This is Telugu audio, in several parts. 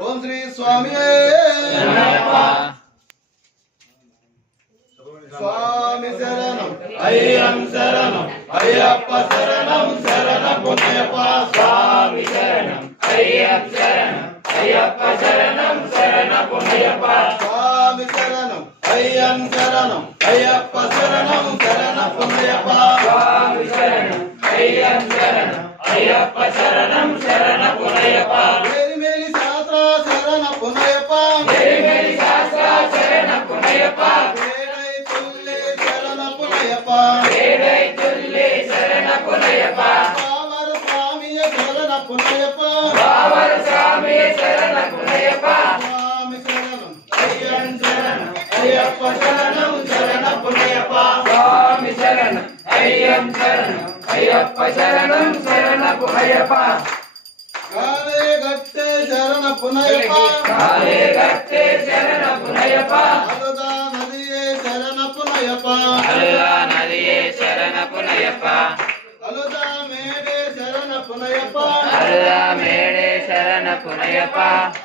ఓం శ్రీ స్వామి స్వామి శరణం అయ్యం శరణం అయ్యప్ప శరణం శరణ పుణ్యప్ప స్వామి శరణం అయ్యం శరణం అయ్యప్ప శరణం శరణ పుణ్యప్ప స్వామి శరణం అయ్యం శరణం అయ్యప్ప శరణం శరణ పుణ్యప్ప స్వామి శరణం అయ్యం శరణం అయ్యప్ప శరణం శరణ పుణ్యప్ప మేలి శాస్త్ర శరణ పుణ్యప్ప మేరి శాస్త్ర శరణ పుణ్యప్ప వేడై తుల్లి శరణ పుణ్యప్ప వేడై తుల్లి శరణ పుణ్యప్ప పావర స్వామి శరణ పుణ్యప్ప పావన స్వామి శరణ పుణ్యప్ప స్వామి శరణం అయ్యం శరణం అయ్యప్ప శరణం శరణ పుణ్యప్ప స్వామి శరణం అయ్యం శరణం అయ్యప్ప శరణం శరణ పుణ్యప్ప కాలే గట్టే శరణ పుణ్యప్ప కాలే గట్టే శరణ పుణ్యప్ప అలుదా నదియే శరణ పుణ్యప్ప అల్లా నదియే శరణ పుణ్యప్ప అలుదా మేడే శరణ పుణ్యప్ప అల్లా మేడే శరణ పుణ్యప్ప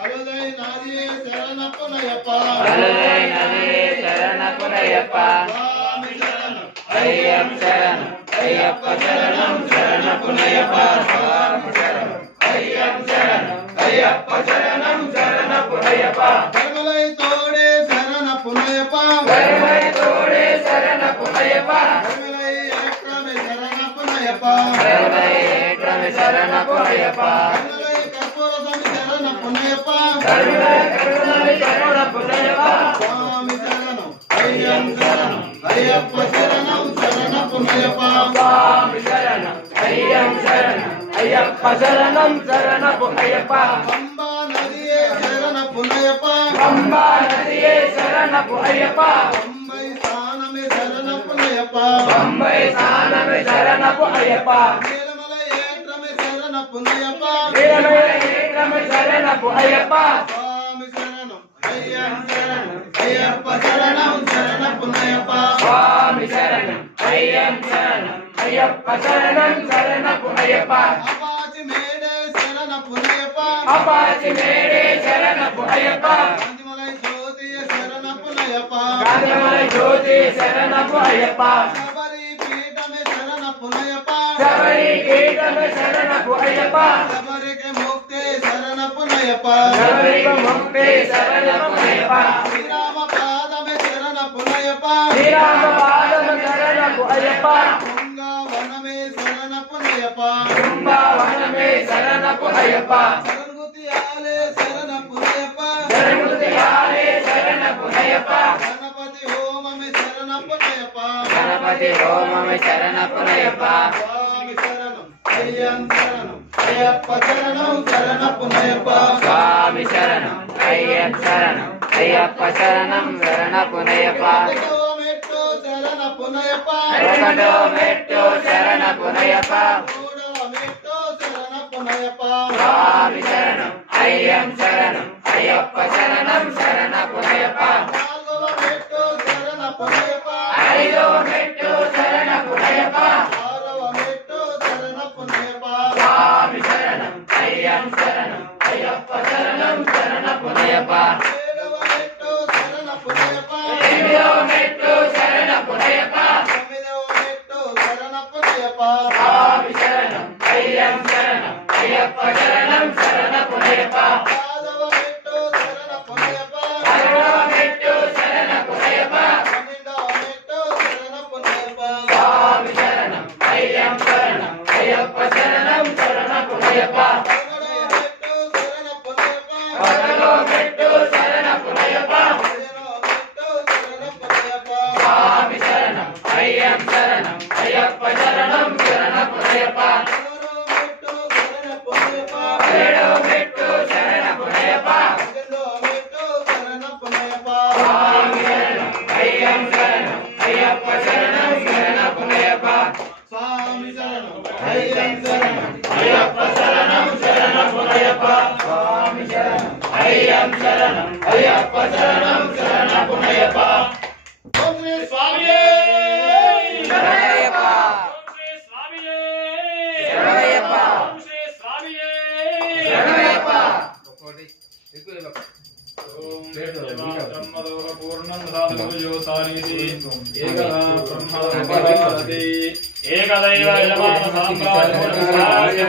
అలుదై నదియే శరణ పుణ్యప్ప అల్లా నదియే శరణ పుణ్యప్ప స్వామి శరణం అయ్యం శరణం అయ్యప్ప శరణం శరణ పుణ్యప్ప స్వామి శరణం అయ్యం శరణం అయ్యప్ప శరణం శరణ పుణ్యప్ప కర్మలై తోడే శరణ పుణ్యప్ప కర్మై తోడే శరణ పుణ్యప్ప కర్మలై ఏక్రమే శరణ పుణ్యప్ప కర్మై ఏకమే శరణ పుణ్యప్ప కర్మలై కర్పూరసమి శరణ పుణ్యప్ప కర్మై కరుణై శరణ పుణ్యప్ప స్వామి శరణం అయ్యం శరణం అయ్యప్ప శరణం శరణ పుణ్యప్ప స్వామి శరణం అయ్యం శరణం అయ్యప్ప శరణం శరణ పుణ్యప్ప పంబా నదియే శరణ పుణ్యప్ప పంబా నదియే శరణ పుణ్యప్ప పంబై స్థానమే శరణ పుణ్యప్ప పంబై స్నానమే శరణ పుణ్యప్ప నీలమల ఏక్రమే శరణ పుణ్యప్ప వీరమేల ఏకమే శరణ పుణ్యప్ప స్వామి శరణం అయ్యం శరణం అయ్యప్ప శరణం శరణ పుణ్యప్ప స్వామి శరణం అయ్యం శరణం అయ్యప్ప శరణం శరణ పుణ్యప్ప అపాచి మేడే శరణ పుణ్యప్ప అపాచి మేడే శరణ పుణ్యప్ప కాంతిమలై జ్యోతియ శరణ పుణ్యప్ప కాంతిమల జ్యోతి శరణ పుణ్యప్ప శబరి పీఠమే శరణ పుణ్యప్ప శబరి కీటమే శరణ పుణ్యప్ప శబరికి ముక్తి శరణ పుణ్యప్ప శబరికి ముక్తి శరణ పుణ్యప్ప శ్రీరామ పాదమే శరణ పుణ్యప్ప శ్రీరామ పాదమ శరణ పుణ్యప్ప వనమే శరణ పుణ్యప్ప కుంభవనమే శరణ పుణ్యప్ప శరణుతి ఆలే శరణ పుణ్యప్ప శరణుతియాలే శరణ పుణ్యప్ప గణపతి హోమమే శరణ పుణ్యప్ప గణపతి హోమమే శరణ పుణ్యప్ప స్వామి శరణం అయ్యం శరణం అయ్యప్ప శరణం శరణ పుణ్యప్ప స్వామి శరణం అయ్యం శరణం అయ్యప్ప శరణం శరణ పుణ్యప్ప ఒకటో మెట్టు శరణ పుణ్యప్ప ఒకటో మెట్టు శరణ పుణ్యప్ప మూడో మెట్టు శరణ పుణ్యప్ప స్వామి శరణం అయ్యం శరణం అయ్యప్ప శరణం శరణ పుణ్యప్ప నాలుగవ మెట్టు శరణ పుణ్యప్ప ఐదో మెట్టు శరణ పుణ్యప్ప ఆరవ మెట్టు శరణ పుణ్యప్ప స్వామి శరణం అయ్యం శరణం అయ్యప్ప శరణం శరణ పుణ్యప్ప ఏడవ మెట్టు శరణ పుణ్యప్ప ఎనిమిదో మెట్టు శరణ పుణ్యప్ప తొమ్మిదవ మెట్టు శరణ పుణ్యప్ప స్వామి శరణం అయ్యం శరణం అయ్యప్ప శరణం శరణ పుణ్యప్ప పదవ మెట్టు శరణ పుణ్యప్ప పదవ మెట్టు శరణ పుణ్యప్ప పన్నెండవ మెట్టు శరణ పుణ్యప్ప స్వామి శరణం అయ్యం శరణం అయ్యప్ప శరణం శరణ పుణ్యప్ప పదవ మెట్టు శరణ పుణ్యప్ప పదవ మెట్టు శరణ పుణ్యప్ప పదిహేనవ మెట్టు శరణ పుణ్యప్ప స్వామి శరణం అయ్యం శరణం అయ్యప్ప శరణం శరణ పుణ్యప్ప పదహారవ మెట్టు శరణ పుణ్యప్ప ఏడవ మెట్టు శరణ పుణ్యప్ప 18వ మెట్టు శరణ పుణ్యప్ప స్వామి శరణం అయ్యం శరణం అయ్యప్ప శరణం శరణ పుణ్యప్ప స్వామి శరణం అయ్యం శరణం అయ్యప్ప శరణం శరణ పుణ్యప్ప స్వామి శరణం అయ్యం శరణం అయ్యప్ప శరణం శరణ పుణ్యప్ప ఓం శ్రీ స్వామి శరణయ్యప్ప శరణయ్యప్ప శరణయ్యప్ప ఏకదైవ యజమాన సామ్రాజ్య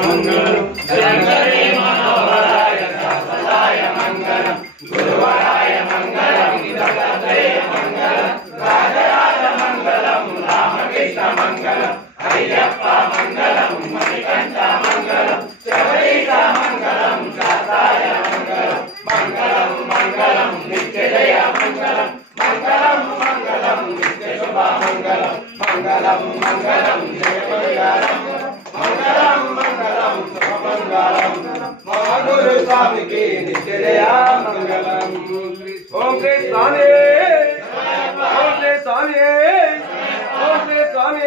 మంగళం శంకరే మనోహరాయ సదాయ మంగళం గురువరాయ మంగళం దత్తాత్రేయ మంగళం రాజరాజ మంగళం రామకృష్ణ మంగళం అయ్యప్ప మంగళం మణికంఠ మంగళం శబరీశ మంగళం శాతాయ మంగళం మంగళం మంగళం నిత్యజయ మంగళం మంగళం మంగళం నిత్య శుభ మంగళం మంగళం మంగళం జయ మంగళం మంగళం మంగళం శుభ మంగళం మా గురు స్వామికి నిత్యజయ మంగళం ఓం శ్రీ స్వామి ఓం శ్రీ స్వామి ఓం శ్రీ స్వామి